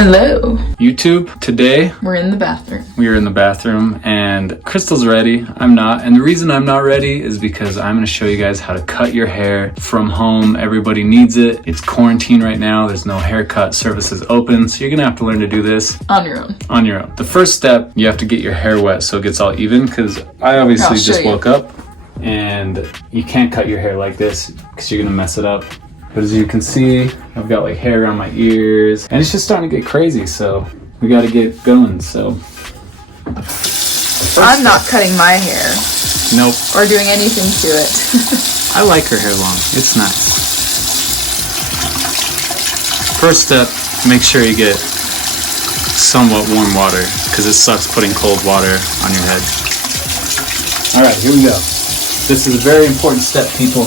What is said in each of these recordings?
Hello. YouTube, today We're in the bathroom. we are in the bathroom and Crystal's ready. I'm not. And the reason I'm not ready is because I'm going to show you guys how to cut your hair from home. Everybody needs it. It's quarantine right now. There's no haircut services open. So you're going to have to learn to do this On your own. on your own. The first step, you have to get your hair wet so it gets all even, because I obviously just woke up and you can't cut your hair like this because you're going to mess it up. But as you can see, I've got like hair around my ears and it's just starting to get crazy, so we got to get going. So I'm not cutting my hair. Nope. Or doing anything to it. I like her hair long. It's nice. First step, make sure you get somewhat warm water, because it sucks putting cold water on your head. All right, here we go. This is a very important step, people.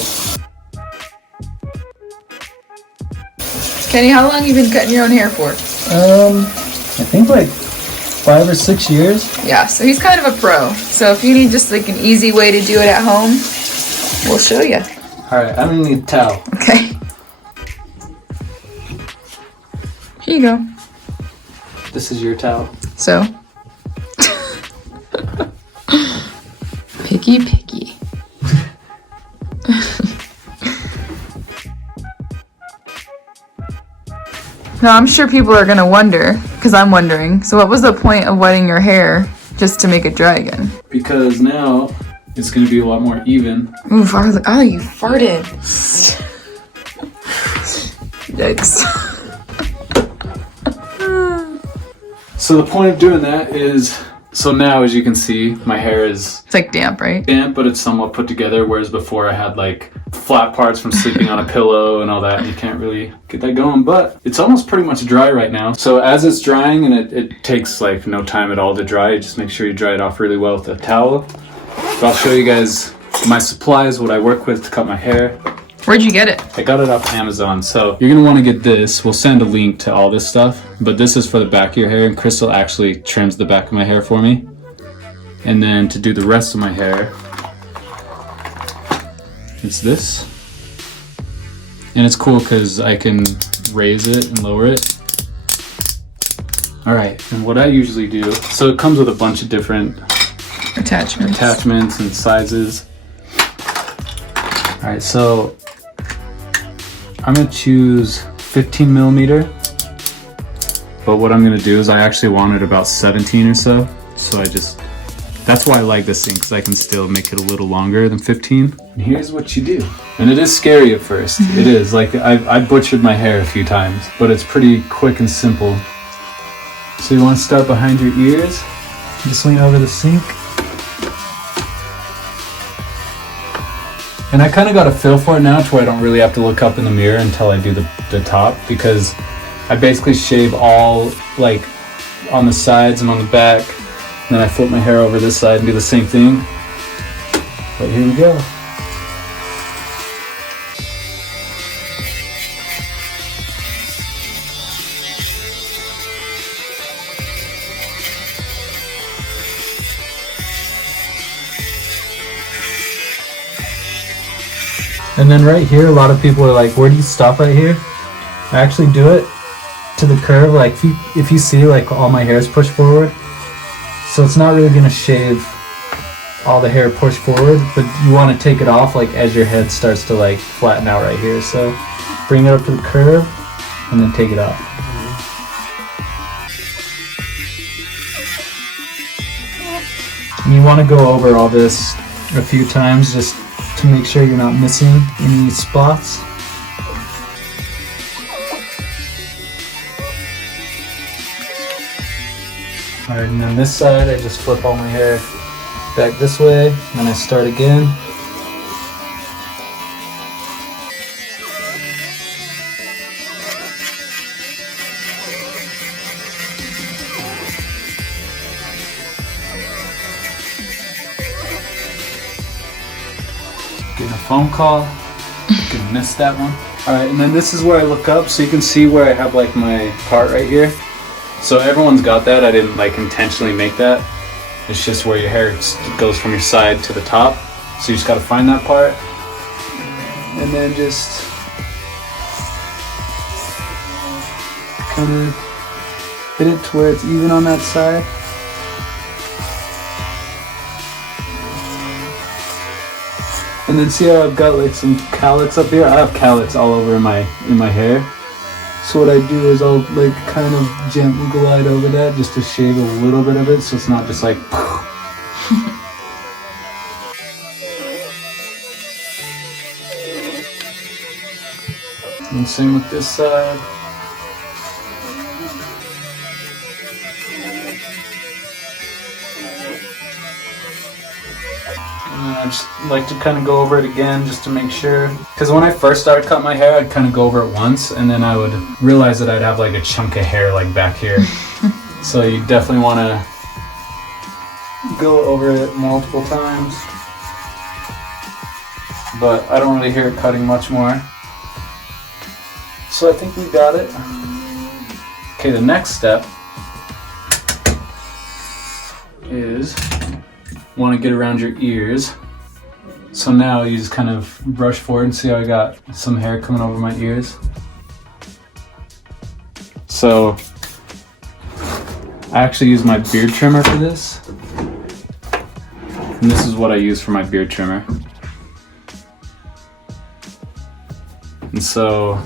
Kenny, how long have you been cutting your own hair for? I think like 5 or 6 years. Yeah, so he's kind of a pro. So if you need just like an easy way to do it at home, we'll show you. All right, I'm gonna need a towel. Okay. Here you go. This is your towel. So. Picky. Now, I'm sure people are going to wonder, because I'm wondering, so what was the point of wetting your hair just to make it dry again? Because now it's going to be a lot more even. Ooh, you farted. Yikes. So the point of doing that is, so now as you can see, my hair is... It's like damp, right? Damp, but it's somewhat put together, whereas before I had like flat parts from sleeping on a pillow and all that. You can't really get that going, but it's almost pretty much dry right now. So as it's drying, and it takes like no time at all to dry, just make sure you dry it off really well with a towel. But I'll show you guys my supplies, what I work with to cut my hair. Where'd you get it? I got it off Amazon. So you're gonna want to get this. We'll send a link to all this stuff, but this is for the back of your hair, and Crystal actually trims the back of my hair for me. And then to do the rest of my hair, it's this. And it's cool because I can raise it and lower it. All right, and what I usually do, so it comes with a bunch of different attachments and sizes. All right, so I'm gonna choose 15 millimeter, but what I'm gonna do is I actually wanted about 17 or so. So that's why I like this thing, because I can still make it a little longer than 15. And here's what you do. And it is scary at first. It is. Like, I butchered my hair a few times, but it's pretty quick and simple. So you want to start behind your ears. Just lean over the sink. And I kind of got a feel for it now to where I don't really have to look up in the mirror until I do the top, because I basically shave all, like, on the sides and on the back. Then I flip my hair over this side and do the same thing. But here we go. And then right here, a lot of people are like, where do you stop right here? I actually do it to the curve. Like if you see like all my hair is pushed forward. So it's not really going to shave all the hair pushed forward, but you want to take it off like as your head starts to like flatten out right here. So bring it up to the curve and then take it off. And you want to go over all this a few times just to make sure you're not missing any spots. Alright, and then this side, I just flip all my hair back this way, and then I start again. Getting a phone call. Gonna miss that one. Alright, and then this is where I look up, so you can see where I have like my part right here. So everyone's got that. I didn't like intentionally make that. It's just where your hair goes from your side to the top. So you just got to find that part. And then just kind of Get it to where it's even on that side. And then see how I've got like some calyx up here? I have calyx all over in my hair. So what I do is I'll like kind of gently glide over that just to shave a little bit of it so it's not just like and same with this side. And I just like to kind of go over it again just to make sure. Because when I first started cutting my hair, I'd kind of go over it once and then I would realize that I'd have like a chunk of hair like back here. So you definitely want to go over it multiple times. But I don't really hear it cutting much more. So I think we got it. Okay, the next step is want to get around your ears. So now you just kind of brush forward and see how I got some hair coming over my ears. So I actually use my beard trimmer for this. And this is what I use for my beard trimmer. And so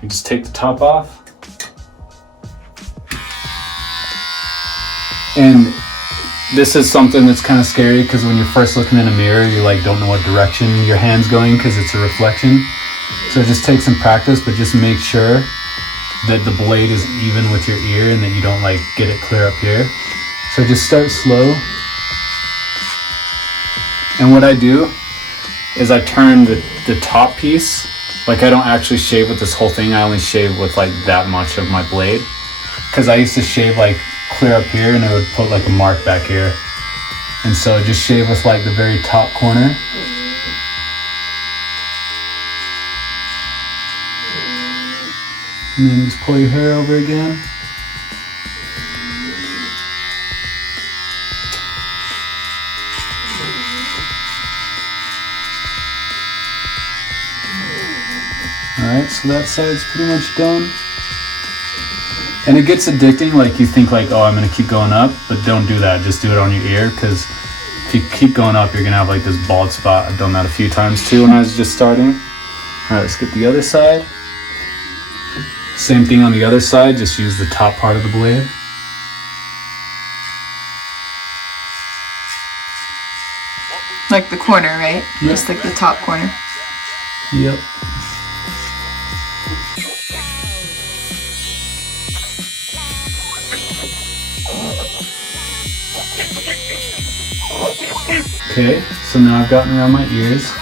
you just take the top off. And this is something that's kind of scary because when you're first looking in a mirror, you like don't know what direction your hand's going because it's a reflection. So it just takes some practice, but just make sure that the blade is even with your ear and that you don't like get it clear up here. So just start slow. And what I do is I turn the top piece. Like I don't actually shave with this whole thing. I only shave with like that much of my blade. Because I used to shave like clear up here and it would put like a mark back here. And so just shave with like the very top corner. And then just pull your hair over again. Alright, so that side's pretty much done. And it gets addicting, like you think like, oh, I'm gonna keep going up, but don't do that, just do it on your ear, because if you keep going up, you're gonna have like this bald spot. I've done that a few times too when I was just starting. Alright, let's get the other side. Same thing on the other side, just use the top part of the blade. Like the corner, right? Yep. Just like the top corner. Yep. Okay, so now I've gotten around my ears.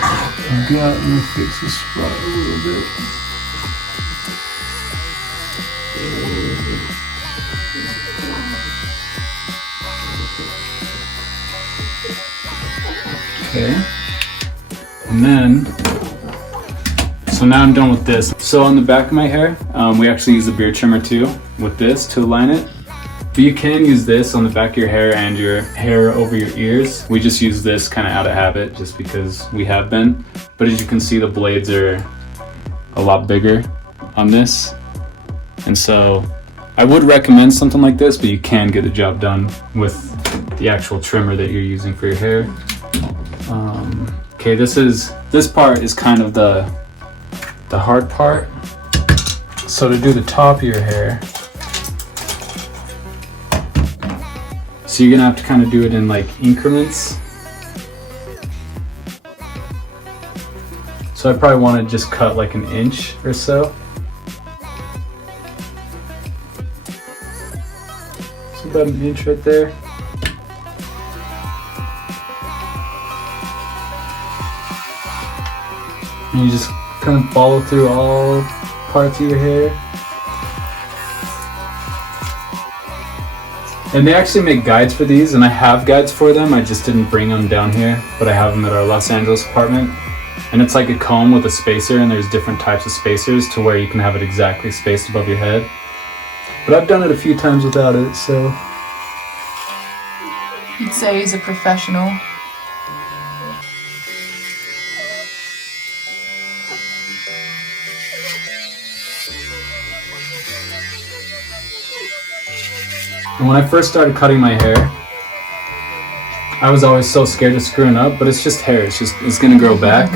I'm gonna fix this spot a little bit. Okay, and then, so now I'm done with this. So on the back of my hair, we actually use the beard trimmer too with this to align it. But you can use this on the back of your hair and your hair over your ears. We just use this kind of out of habit just because we have been. But as you can see, the blades are a lot bigger on this. And so I would recommend something like this, but you can get the job done with the actual trimmer that you're using for your hair. Okay, this part is kind of the hard part. So to do the top of your hair, so you're gonna have to kind of do it in like increments. So I probably want to just cut like 1 inch or so. So about 1 inch right there. And you just kind of follow through all parts of your hair. And they actually make guides for these, and I have guides for them. I just didn't bring them down here, but I have them at our Los Angeles apartment. And it's like a comb with a spacer, and there's different types of spacers to where you can have it exactly spaced above your head. But I've done it a few times without it, so. You'd say he's a professional. And when I first started cutting my hair, I was always so scared of screwing up, but it's just hair. It's gonna grow back.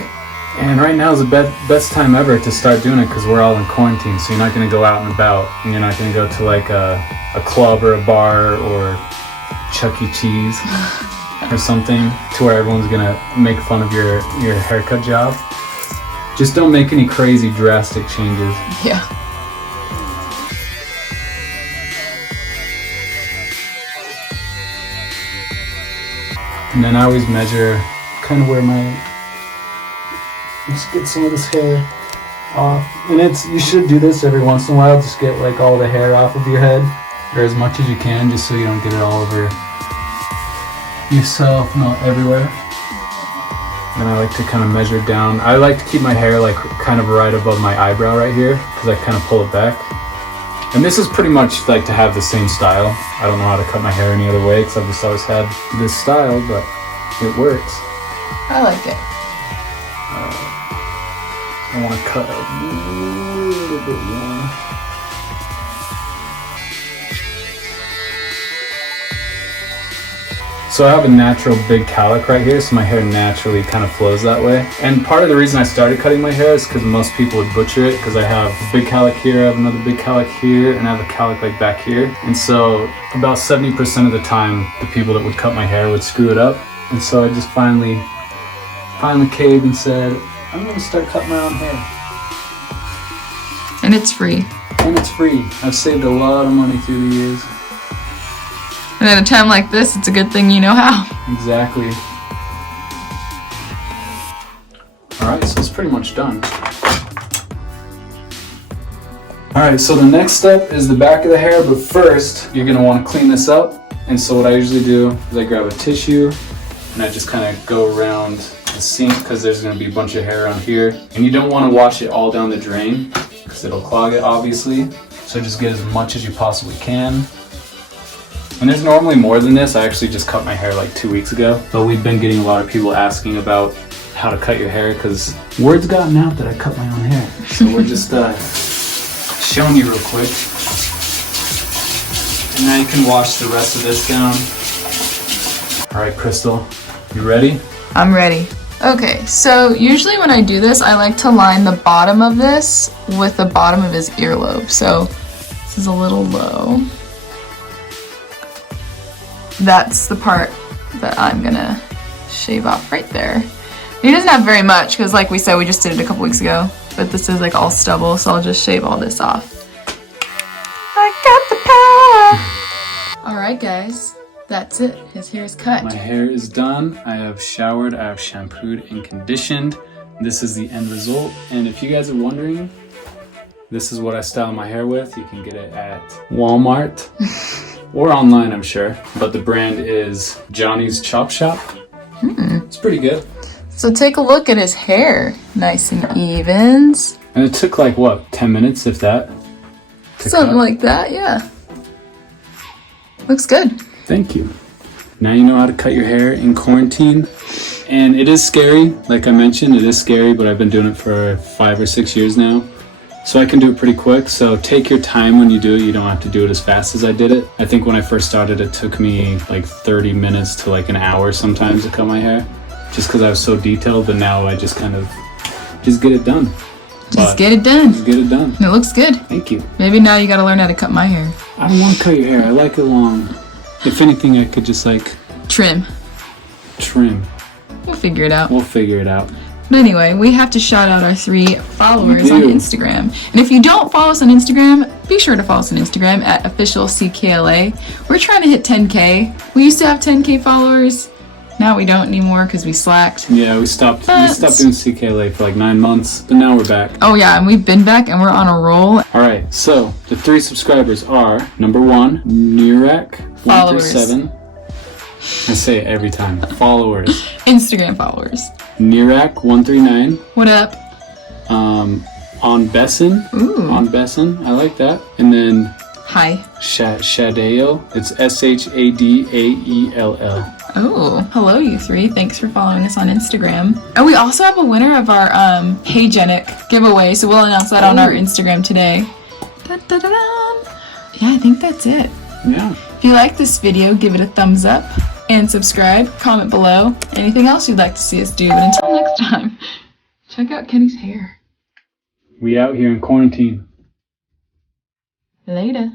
And right now is the best time ever to start doing it because we're all in quarantine. So you're not gonna go out and about, and you're not gonna go to like a club or a bar or Chuck E. Cheese or something to where everyone's gonna make fun of your haircut job. Just don't make any crazy drastic changes. Yeah. And then I always measure kind of where just get some of this hair off. And you should do this every once in a while, just get like all the hair off of your head, or as much as you can, just so you don't get it all over yourself and all everywhere. And I like to kind of measure down. I like to keep my hair like kind of right above my eyebrow right here, because I kind of pull it back. And this is pretty much like to have the same style. I don't know how to cut my hair any other way, because I've just always had this style, but it works. I like it. I want to cut a little bit more. So I have a natural big cowlick right here, so my hair naturally kind of flows that way. And part of the reason I started cutting my hair is because most people would butcher it, because I have a big cowlick here, I have another big cowlick here, and I have a cowlick like back here. And so about 70% of the time, the people that would cut my hair would screw it up. And so I just finally caved and said, I'm gonna start cutting my own hair. And it's free. And it's free. I've saved a lot of money through the years. And at a time like this, it's a good thing you know how. Exactly. Alright, so it's pretty much done. Alright, so the next step is the back of the hair, but first, you're gonna wanna clean this up. And so what I usually do is I grab a tissue and I just kind of go around the sink, because there's going to be a bunch of hair on here, and you don't want to wash it all down the drain because it'll clog it, obviously. So just get as much as you possibly can. And there's normally more than this. I actually just cut my hair like 2 weeks ago, but we've been getting a lot of people asking about how to cut your hair, because word's gotten out that I cut my own hair. So we're just showing you real quick. And now you can wash the rest of this down. All right, Crystal, you ready? I'm ready. Okay, so usually when I do this, I like to line the bottom of this with the bottom of his earlobe. So this is a little low. That's the part that I'm gonna shave off right there. He doesn't have very much, because like we said, we just did it a couple weeks ago, but this is like all stubble, so I'll just shave all this off. I got the power! Alright guys, that's it. His hair is cut. My hair is done. I have showered, I have shampooed and conditioned. This is the end result. And if you guys are wondering, this is what I style my hair with. You can get it at Walmart or online, I'm sure. But the brand is Johnny's Chop Shop. It's pretty good. So take a look at his hair. Nice and evens. And it took like, what, 10 minutes, if that? Something like that, yeah. Looks good. Thank you. Now you know how to cut your hair in quarantine. And it is scary, like I mentioned, it is scary, but I've been doing it for 5 or 6 years now. So I can do it pretty quick, so take your time when you do it. You don't have to do it as fast as I did it. I think when I first started, it took me like 30 minutes to like an hour sometimes to cut my hair, just because I was so detailed, but now I just kind of, just get it done. Just get it done. Just get it done. And it looks good. Thank you. Maybe now you gotta learn how to cut my hair. I don't want to cut your hair, I like it long. If anything, I could just like... Trim. We'll figure it out. We'll figure it out. But anyway, we have to shout out our 3 followers on Instagram. And if you don't follow us on Instagram, be sure to follow us on Instagram at officialckla. We're trying to hit 10K. We used to have 10K followers. Now we don't anymore because we slacked. Yeah, we stopped doing ckLA for like 9 months, but now we're back. Oh yeah, and we've been back and we're on a roll. All right, so the 3 subscribers are, number 1, Nirak137. I say it every time. Followers. Instagram followers. Nirak139. What up? On Besson. Ooh. On Besson. I like that. And then Hi. Shadael. It's Shadaell. Oh, hello you 3. Thanks for following us on Instagram. And we also have a winner of our Hey Genic giveaway, so we'll announce that on our Instagram today. Da-da-da-da. Yeah, I think that's it. Yeah. If you like this video, give it a thumbs up and subscribe. Comment below anything else you'd like to see us do. And until next time, check out Kenny's hair. We out here in quarantine. Later.